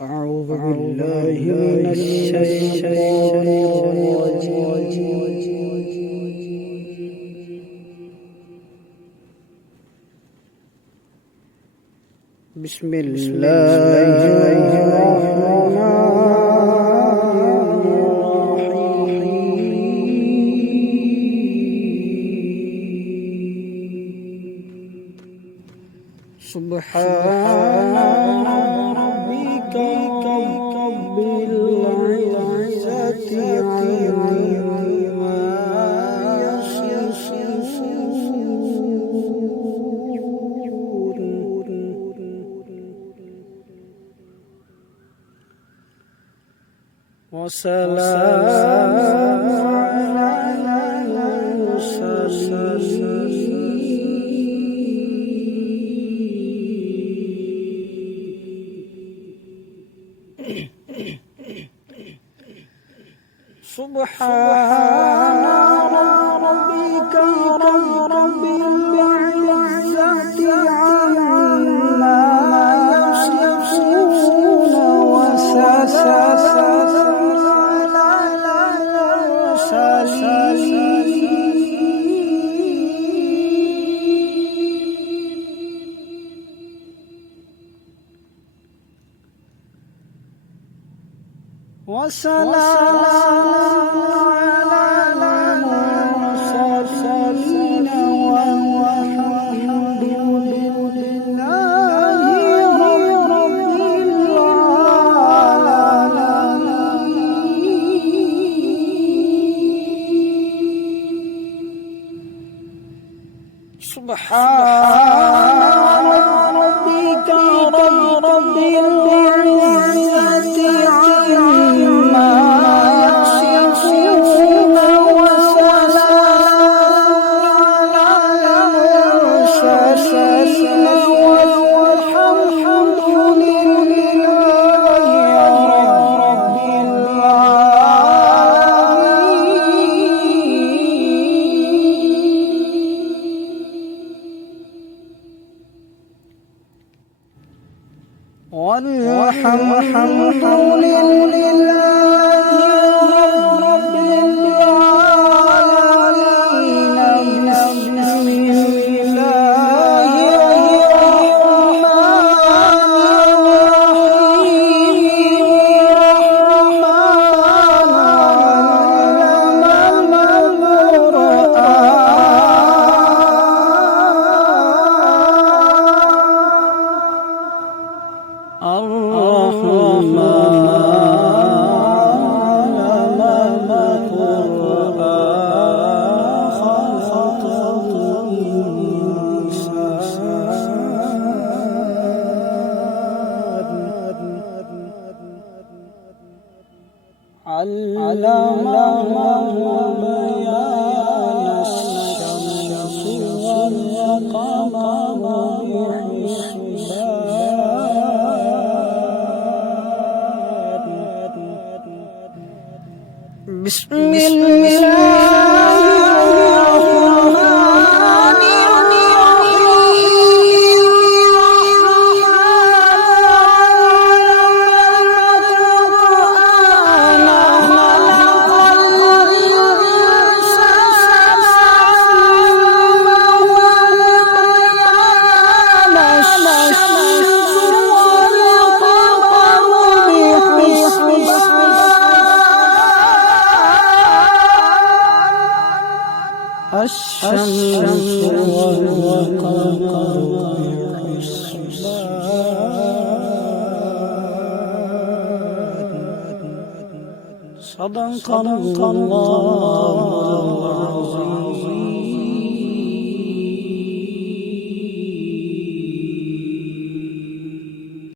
أعوذ بالله من الشيطان الرجيم. بسم الله الرحمن الرحيم. سبحان ربك رب العزة عما يصفون وسلام على سبحان ربك رب العزة عما يصفون وسلام على المرسلين وسلام على المرسلين والحمد لله رب العالمين. سبحان ربك رب العزة عما يصفون وسلام على المرسلين والحمد لله رب العالمين. والحمد لله رب العالمين. بسم الله علم بيان الشمس والقمر بحسبان. بسم الله الشمس والقمر بحسبان. صدق الله.